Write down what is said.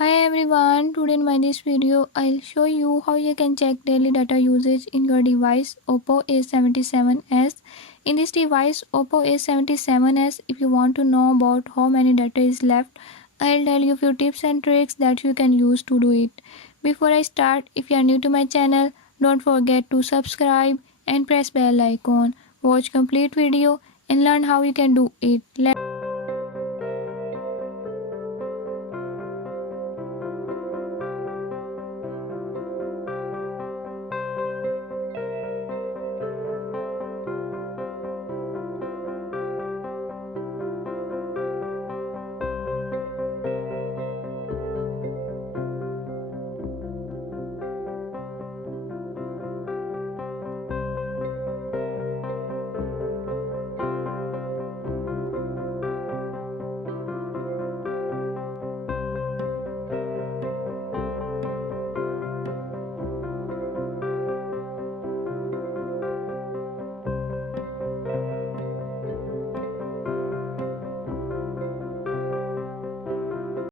Hi everyone, today in my this video I'll show you how you can check daily data usage in your device Oppo A77s. In this device Oppo A77s, if you want to know about how many data is left, I'll tell you few tips and tricks that you can use to do it. Before I start, if you are new to my channel, don't forget to subscribe and press bell icon. Watch complete video and learn how you can do it.